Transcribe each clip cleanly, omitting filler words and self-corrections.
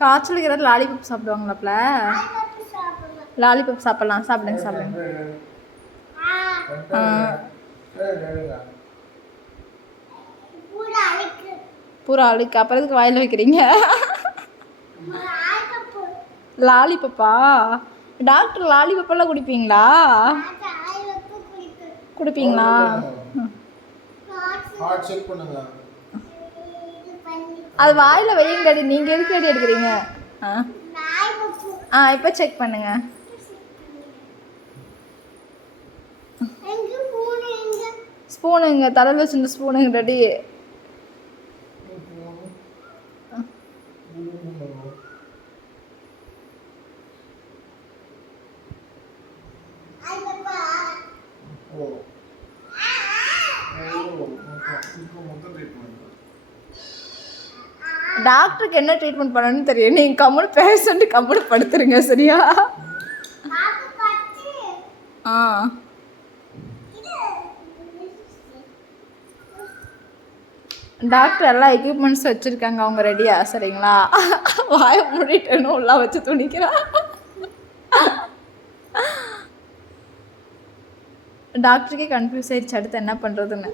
காய்ச்சலுக்கு ஏதாவது lollipop சாப்பிடுவாங்களாப்ல? Lollipop சாப்பிடலாம். சாப்பிடுங்க சாப்பிடுங்க. பூரா அழுக்கு. அப்புறம் எதுக்கு வாயில் வைக்கிறீங்க? லாலிபப்பா? டாக்டர் லாலிபப்பெல்லாம் குடிப்பீங்களா? குடிப்பீங்களா? அது வாயில் வையுங்கடி. நீங்கள் எதுக்கு அடி எடுக்கிறீங்க? இப்போ செக் பண்ணுங்க. ஸ்பூனுங்க தலையில் வச்சிருந்த ஸ்பூனுங்க ரெடி. டாக்டருக்கு என்ன ட்ரீட்மெண்ட் பண்ணணும்னு தெரியும். நீங்கள் கம்முனு பேஷண்ட் கம்முனு படுத்துருங்க சரியா? டாக்டர் எல்லா எக்யூப்மெண்ட்ஸ் வச்சுருக்காங்க. அவங்க ரெடியா சரிங்களா? வாயை மூடிட்டேன்னு உள்ளே வச்சு துணிக்கிறா. டாக்டருக்கே கன்ஃபியூஸ் ஆயிடுச்சு அடுத்து என்ன பண்ணுறதுன்னு.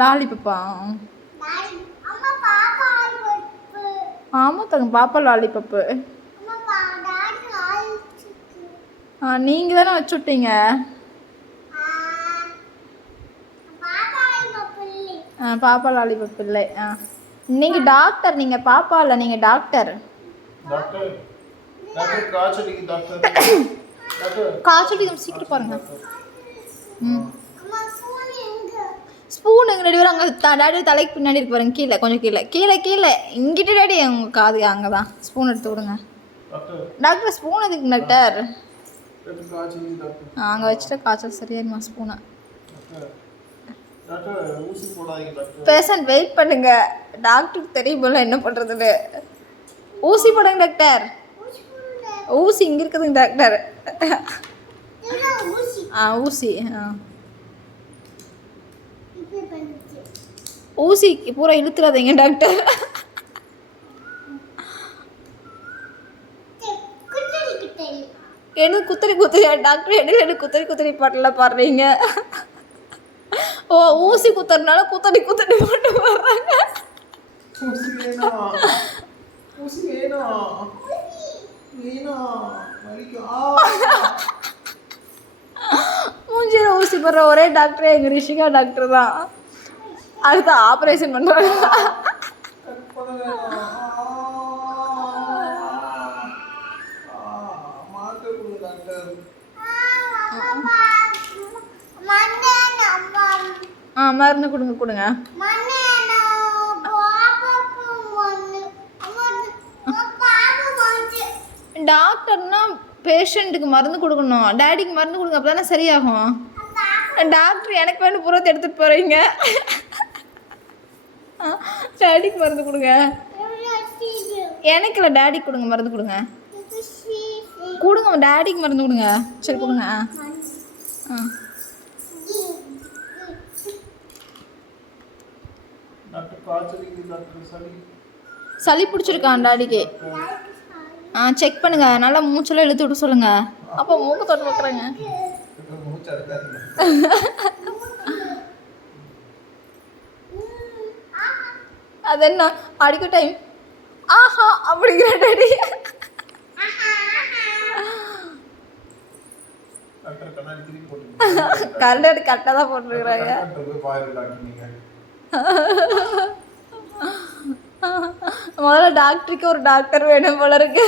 லாலிபப்பா? ஆமாம் தங்க பாப்பா லாலிபப்பு. நீங்கள் தானே வச்சு விட்டீங்க. பாப்பா லாலிபப் இல்லை. நீங்கள் டாக்டர். நீங்கள் பாப்பா இல்லை, நீங்கள் டாக்டர். காய்ச்சல் சீக்கிரம் பாருங்க. ஸ்பூன் எங்கள் ரெடி வரும். அங்கே டாடி தலைக்கு பின்னாடி இருக்கு பாருங்க. கீழே கொஞ்சம் கீழே கீழே கீழே இங்கிட்ட டாடி உங்கள் காது அங்கே தான். ஸ்பூன் எடுத்து விடுங்க டாக்டர். ஸ்பூன் எதுக்கு டாக்டர்? அங்கே வச்சுட்டு காய்ச்சல் சரியாயிருமா ஸ்பூனை? பேஷண்ட் வெயிட் பண்ணுங்க. டாக்டருக்கு தெரியுமில்ல என்ன பண்ணுறதுன்னு. ஊசி போடுங்க டாக்டர். ஊசி இங்கே இருக்குதுங்க டாக்டர். ஊசி ஊசி பூரா இழுத்துறாதீங்க டாக்டர். எனக்கு குத்தரி குத்தரியா டாக்டர்? எனக்கு குத்தரி குத்தரி பாட்டில் பாடுறீங்க. ஓ ஊசி குத்துறதுனால குத்தடி குத்தடி போட்டு வர்றாங்க. மூஞ்சியில் ஊசி போடுற ஒரே டாக்டரே எங்கள் ரிஷிகா டாக்டர் தான். அடுத்து ஆப்ரேஷன் பண்ணுறாங்க. மருந்து கொடுங்க கொடுங்க. டாக்டர்னா பேஷண்ட்டுக்கு மருந்து கொடுக்கணும். டேடிக்கு மருந்து கொடுங்க, அப்போ தானே சரியாகும். டாக்டர் எனக்கு வேணும் புறத்தை எடுத்துகிட்டு போகிறீங்க. டேடிக்கு மருந்து கொடுங்க. எனக்கு இல்லை டேடிக்கு கொடுங்க மருந்து கொடுங்க. கொடுங்க டேடிக்கு மருந்து கொடுங்க. சரி கொடுங்க. சளி பிடிச்சிருக்கான் டாடிக்கு. செக் பண்ணுங்க. நல்லா மூச்செல்லாம் இழுத்து விட்டு சொல்லுங்க. அப்போ மூக்கு தொட்டு வைக்கிறேங்க. அது என்ன அடிக்க டைம் ஆஹா அப்படிங்கிற டாடி. கரண்ட் கரெக்டாக தான் போட்டுருக்குறாங்க. முதல்ல டாக்டருக்கு ஒரு டாக்டர் வேணும் போல இருக்கு.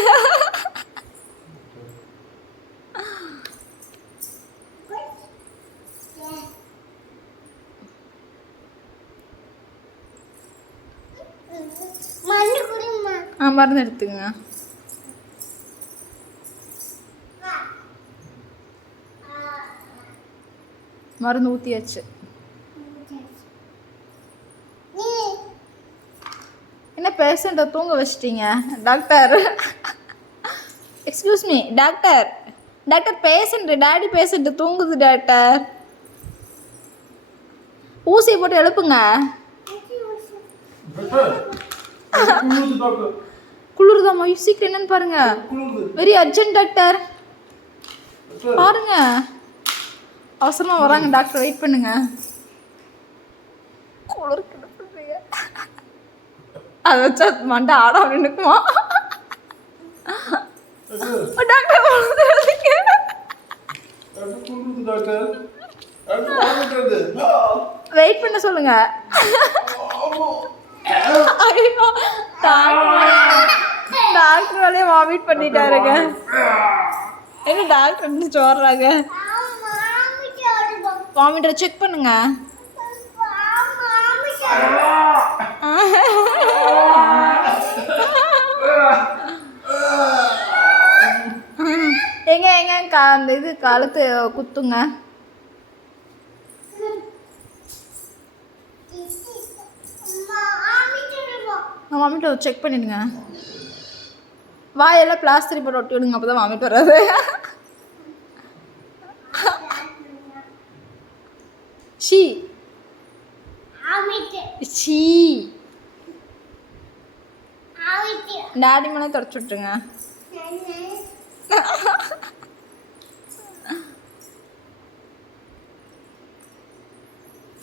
மருந்து எடுத்துங்க. மருந்து ஊற்றியாச்சு. என்ன பேஷண்ட்டை தூங்க வச்சிட்டீங்க doctor? Excuse me doctor. Doctor patient daddy patient தூங்குது டாக்டர். ஊசியை போட்டு எழுப்புங்க. குளிருதாம்மா சீக்கிரம் என்னன்னு பாருங்க. வெரி அர்ஜென்ட் டாக்டர், பாருங்க அவசரமா வராங்க டாக்டர், வெயிட் பண்ணுங்க. குளிர் கிடக்குறீங்க அதை வச்சா மண்டை ஆட நினைக்குமா டாக்டர்? வெயிட் பண்ண சொல்லுங்க. டாக்டர் வேலையை வாமிட் பண்ணிட்டாருங்க. என்ன டாக்டர் முடிச்சுட்டு வர்றாங்க. வாமிட்டரை செக் பண்ணுங்க. எங்க எங்க அந்த இது கழுத்து குத்துங்க. வாமிட் செக் பண்ணிடுங்க. வாயெல்லாம் பிளாஸ்டர் போட்டு ஒட்டி விடுங்க, அப்போ தான் வாமிட் வராது. ஷீ ஷீ டாடி மேலே தொடச்சி விட்டுருங்க.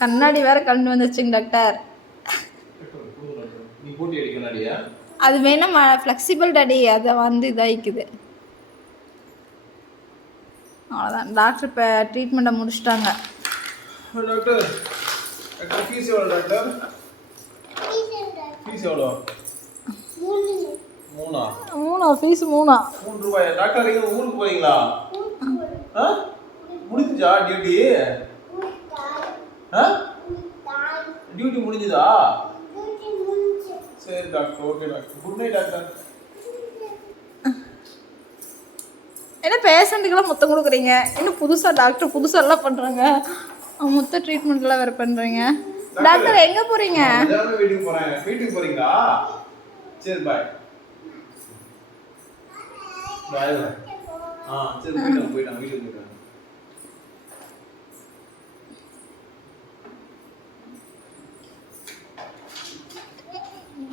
கண்ணாடி வேற கலந்து வந்துருச்சுங்க டாக்டர். அது வேணும் ஃப்ளெக்சிபிள் டாடி, அதை வந்து இதாகிக்குது. அவ்வளோதான் டாக்டர் இப்போ ட்ரீட்மெண்ட்டை முடிச்சிட்டாங்க. டாக்டர் ஃபீஸ் எவ்வளோ டாக்டர்? ஃபீஸ் எவ்வளோ? 3 ஃபீஸ் 3 ரூபாய். டாக்டர் எங்க ஊருக்கு போறீங்களா? முடிஞ்சா டியூட்டி? டியூட்டி முடிஞ்சதா? சரி doctor, okay doctor, good night doctor. என்ன பேஷண்ட்டுக்கெல்லாம் மொத்தம் கொடுக்குறீங்க? இன்னும் புதுசாக டாக்டர் புதுசாலாம் பண்ணுறாங்க, மொத்த ட்ரீட்மெண்ட்லாம் வேறு பண்ணுறீங்க. டாக்டர் எங்கே போகிறீங்க? வீட்டுக்கு போகிறேன். வீட்டுக்கு போகிறீங்களா? சரி பாய் பாய். சரி போயிட்டாங்க வீட்டுக்கு போயிட்டாங்க.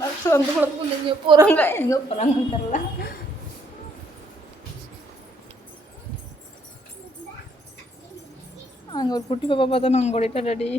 டாக்டர் வந்து குழப்பம் எங்கே போகிறாங்க எங்கே போகிறாங்கன்னு தெரில. அங்கே ஒரு குட்டி பாப்பா பார்த்தா நாங்கள் ஓடிட்டா டாடி.